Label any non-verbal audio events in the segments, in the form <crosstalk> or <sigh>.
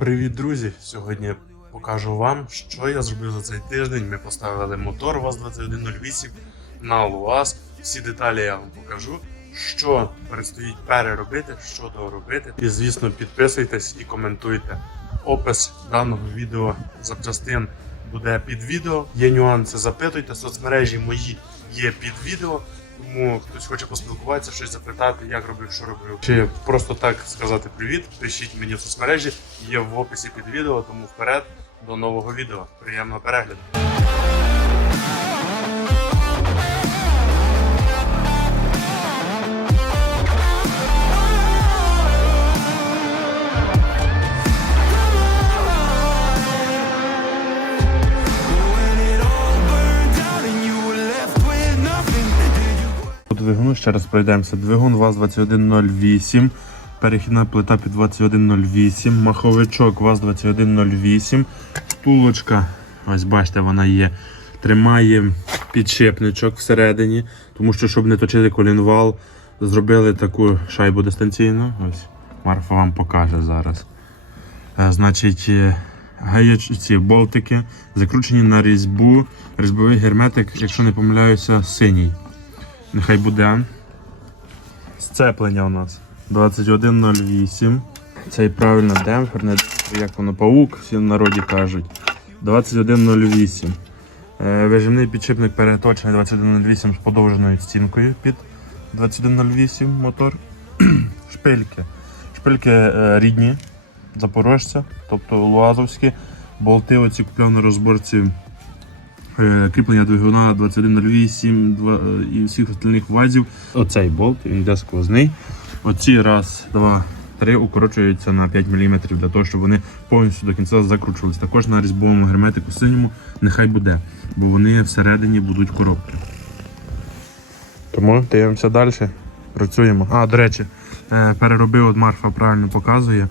Привіт, друзі! Сьогодні покажу вам, що я зробив за цей тиждень. Ми поставили мотор ВАЗ-2108 на ЛУАЗ. Всі деталі я вам покажу, що предстоїть переробити, що доробити. І звісно, підписуйтесь і коментуйте. Опис даного відео запчастин буде під відео. Є нюанси, запитуйте. Соцмережі мої є під відео. Тому хтось хоче поспілкуватися, щось запитати, як робив, що робив. Чи просто так сказати привіт, пишіть мені в соцмережі, є в описі під відео, тому вперед до нового відео. Приємного перегляду. Ще раз пройдемося. Двигун ВАЗ-2108, перехідна плита під 2108, маховичок ВАЗ-2108, втулочка, ось бачите, вона є. Тримає підшипничок всередині, тому що, щоб не точити колінвал, зробили таку шайбу дистанційну. Ось Марфа вам покаже зараз. Е, Значить, е, гаєч, ці болтики закручені на різьбу, різьбовий герметик, якщо не помиляюся, синій. Нехай буде. Сцеплення у нас 2108. Цей правильно демпфер, як воно паук, всі в народі кажуть. 2108. Е, Вижимний підшипник переточений 2108 з подовженою стінкою під 2108 мотор. <clears throat> Шпильки. Шпильки е, рідні, запорожця, тобто луазовські. Болти оці купляв на розборці кріплення двигуна 2108 два- е, і всіх остальних вазів. Оцей болт він йде сквозний. Оці раз, два, три укорочуються на 5 мм для того, щоб вони повністю до кінця закручувалися. Також на різьбовому герметику синьому нехай буде, бо вони всередині будуть коробки. Тому дивимося далі. Працюємо. А, до речі, е, переробив, от Марфа правильно показує.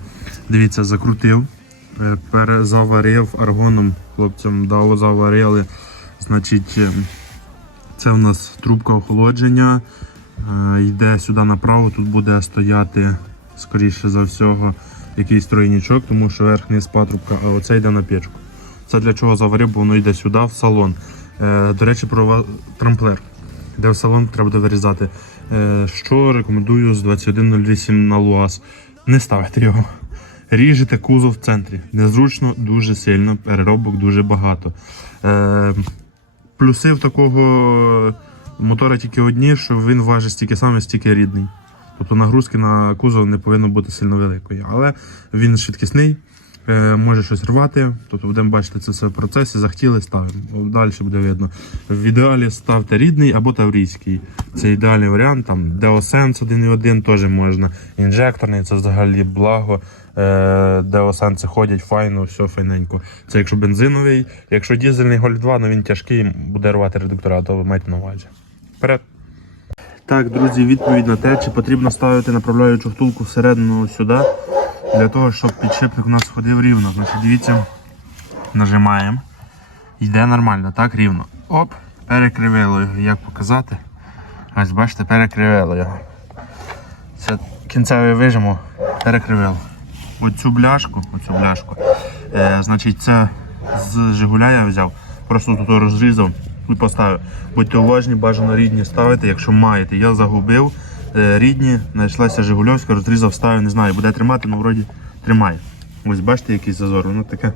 Дивіться, закрутив, е, перезаварив аргоном хлопцям дав, заварили. Значить, е, це у нас трубка охолодження. Е, Йде сюди направо, тут буде стояти, скоріше за всього, якийсь тройнічок, тому що верхня патрубка, а оце йде на печку. Це для чого заварив, бо воно йде сюди, в салон. Е, До речі, про трамплер. Де в салон треба буде вирізати. Що рекомендую з 2108 на ЛУАЗ. Не ставте його. Ріжете кузов в центрі. Незручно, дуже сильно, переробок дуже багато. Плюси в такого мотора тільки одні, що він важить стільки саме, стільки рідний. Тобто нагрузки на кузов не повинно бути сильно великої. Але він швидкісний, може щось рвати. Тобто будемо бачити це все в процесі. Захотіли, ставимо. Далі буде видно. В ідеалі ставте рідний або таврійський. Це ідеальний варіант. Там Deosense 1.1 теж можна. Інжекторний це взагалі благо. Е, Деосенси ходять файно, все файненько. Це якщо бензиновий, якщо дізельний Гольф 2, ну він тяжкий, буде рвати редуктора, то ви маєте на увазі. Вперед. Так, друзі, відповідь на те, чи потрібно ставити направляючу втулку всередину сюди, для того, щоб підшипник у нас ходив рівно. Значить, дивіться, нажимаємо. Йде нормально, так, рівно. Оп, перекривило його. Як показати? Ось бачите, перекривило його. Це кінцевий вижимо, перекривило. Оцю бляшку, оцю бляшку, е, значить, це з Жигуля я взяв, просто тут розрізав і поставив. Будьте уважні, бажано рідні ставити, якщо маєте. Я загубив рідні, знайшлася Жигульовська, розрізав, ставив, не знаю, буде тримати, ну вроді тримає. Ось бачите, який зазор, воно таке.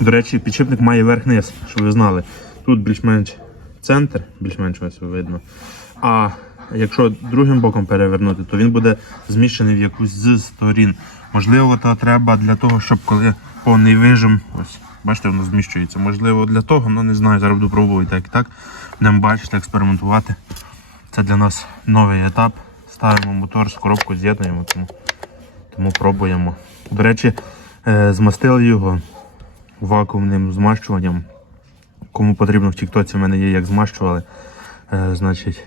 До речі, підшипник має верх-низ, щоб ви знали. Тут більш-менш центр, більш-менш ось видно. А якщо другим боком перевернути, то він буде зміщений в якусь з сторін. Можливо, то треба для того, щоб коли повний вижим, ось, бачите, воно зміщується. Можливо, для того, ну не знаю, зараз буду пробувати так і так. Будемо бачити, експериментувати. Це для нас новий етап. Ставимо мотор з коробку, з'єднуємо, тому, тому пробуємо. До речі, е, змастили його вакуумним змащуванням. Кому потрібно в Тіктоці в мене є, як змащували. Е, значить,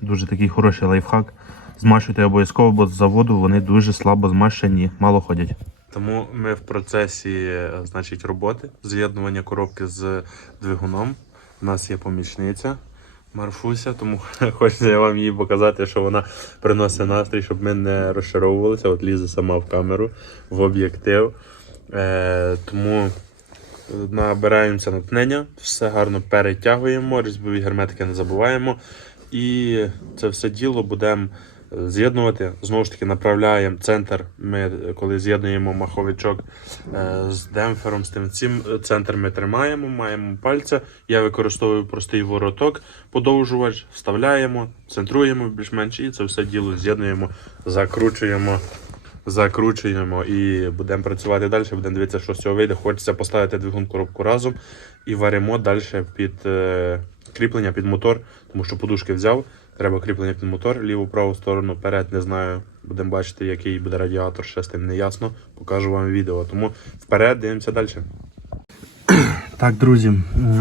дуже такий хороший лайфхак. Змащуйте обов'язково, бо з заводу вони дуже слабо змащені, мало ходять. Тому ми в процесі е, значить, роботи, з'єднування коробки з двигуном. У нас є помічниця Марфуся, тому <laughs> хочеться вам її показати, що вона приносить настрій, щоб ми не розчаровувалися. От лізе сама в камеру, в об'єктив. Е, тому набираємося натхнення, все гарно перетягуємо, різьбові герметики не забуваємо. І це все діло будемо з'єднувати. Знову ж таки, направляємо центр. Ми коли з'єднуємо маховичок е, з демпфером, з тим цим е, центр ми тримаємо, маємо пальця. Я використовую простий вороток, подовжувач, вставляємо, центруємо більш-менш і це все діло з'єднуємо, закручуємо. Закручуємо і будемо працювати далі. Будемо дивитися, що з цього вийде. Хочеться поставити двигун коробку разом і варимо далі під е, кріплення під мотор, тому що подушки взяв. Треба кріплення під мотор, ліву праву сторону, перед не знаю. Будемо бачити, який буде радіатор, ще з тим не ясно. Покажу вам відео. Тому вперед дивимося далі. <clears throat> Так, друзі,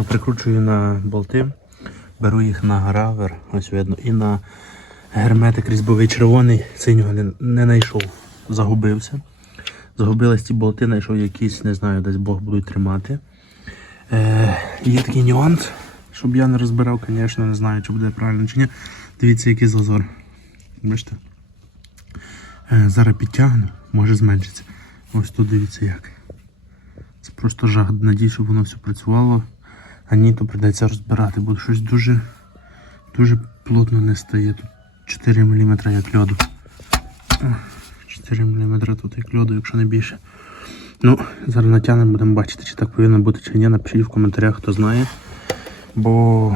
прикручую на болти, беру їх на гравер, ось видно, і на герметик різьбовий червоний, синього не, не знайшов, загубився. Загубились ці болти, знайшов якісь, не знаю, десь Бог будуть тримати. Е, є такий нюанс, щоб я не розбирав, звісно, не знаю, чи буде правильно чи ні. Дивіться, який зазор. Бачите? Е, зараз підтягну, може зменшиться. Ось тут дивіться як. Це просто жах. Надію, щоб воно все працювало. А ні, то прийдеться розбирати, бо щось дуже, дуже плотно не стає. Тут 4 мм як льоду. 4 мм тут як льоду, якщо не більше. Ну, зараз натягнемо, будемо бачити, чи так повинно бути, чи ні. Напишіть в коментарях, хто знає. Бо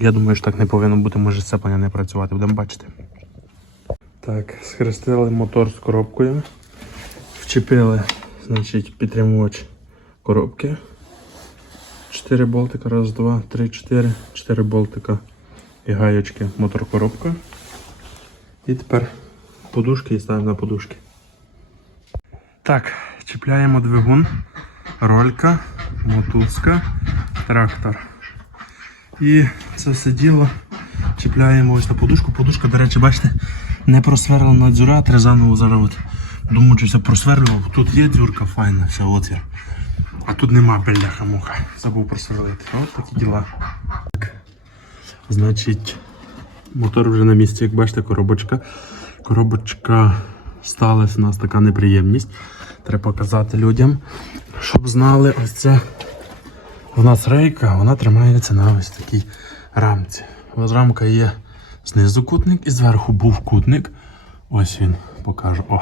я думаю, що так не повинно бути, може сцеплення не працювати. Будемо бачити. Так, схрестили мотор з коробкою. Вчепили, значить, підтримувач коробки. 4 болтика, раз, два, три, чотири. 4 болтика і гаєчки, мотор коробка. І тепер подушки і ставимо на подушки. Так, чіпляємо двигун, ролька, мотузка, трактор. І це все діло чіпляємо ось на подушку. Подушка, до речі, бачите, не просверлена дзюра, треба заново зараз от домучився просверлював. Тут є дзюрка файна, все отвір. А тут нема бляха муха. Забув просверлити. От такі діла. Так. Значить, мотор вже на місці, як бачите, коробочка. Коробочка сталася у нас така неприємність. Треба показати людям, щоб знали, ось це у нас рейка, вона тримається на ось такій рамці. Ось рамка є знизу кутник і зверху був кутник. Ось він покажу. О,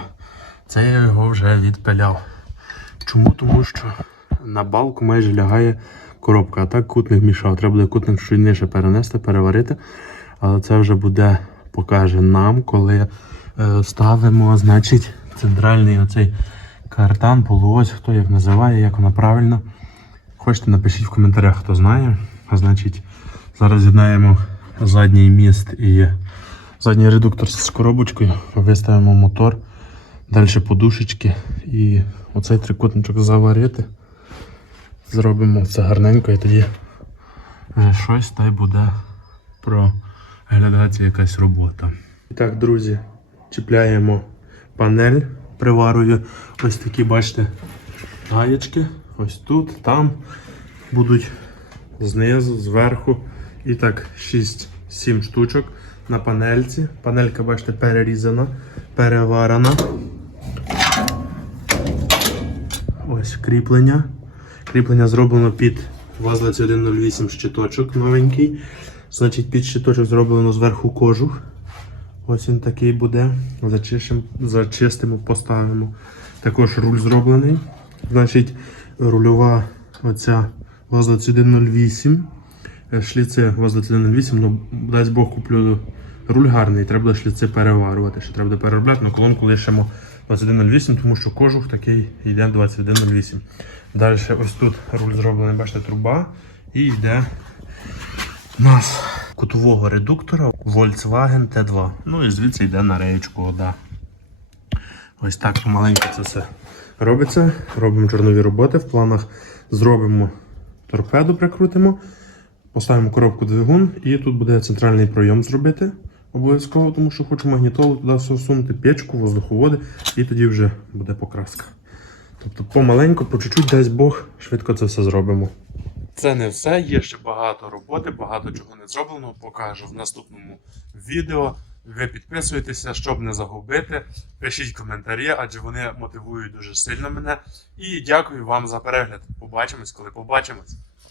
це я його вже відпиляв. Чому? Тому що на балку майже лягає коробка, а так кутник мішав. Треба буде кутник щільніше перенести, переварити. Але це вже буде, покаже нам, коли е, ставимо, значить, центральний оцей картан, полуось, хто як називає, як вона правильно. Хочете, напишіть в коментарях, хто знає. А значить, зараз з'єднаємо задній міст і задній редуктор з коробочкою, виставимо мотор, далі подушечки і оцей трикутничок заварити. Зробимо це гарненько і тоді вже щось та й буде проглядатися якась робота. І так, друзі, чіпляємо панель, приварую ось такі, бачите, гаєчки. Ось тут, там будуть знизу, зверху. І так, 6-7 штучок на панельці. Панелька, бачите, перерізана, переварена. Ось кріплення. Кріплення зроблено під ВАЗ-2108 щиточок новенький. Значить, під щиточок зроблено зверху кожух. Ось він такий буде. Зачистимо, поставимо. Також руль зроблений. Значить, рульова оця ВАЗ-2108. Е, Шліци ВАЗ-2108, ну дасть Бог куплю руль гарний, треба буде шліци переварювати. Ще треба буде переробляти, на колонку лишимо 2108, тому що кожух такий йде 2108. Далі ось тут руль зроблений, бачите, труба. І йде у нас кутового редуктора Volkswagen T2. Ну і звідси йде на реєчку вода. Ось так помаленьку це все робиться. Робимо чорнові роботи. В планах зробимо торпеду, прикрутимо, поставимо коробку двигун і тут буде центральний пройом зробити. Обов'язково, тому що хочу магнітолу туди все всунути, печку, воздуховоди, і тоді вже буде покраска. Тобто помаленьку, по чуть-чуть, дасть Бог, швидко це все зробимо. Це не все, є ще багато роботи, багато чого не зроблено. Покажу в наступному відео. Ви підписуєтеся, щоб не загубити. Пишіть коментарі, адже вони мотивують дуже сильно мене. І дякую вам за перегляд. Побачимось, коли побачимось.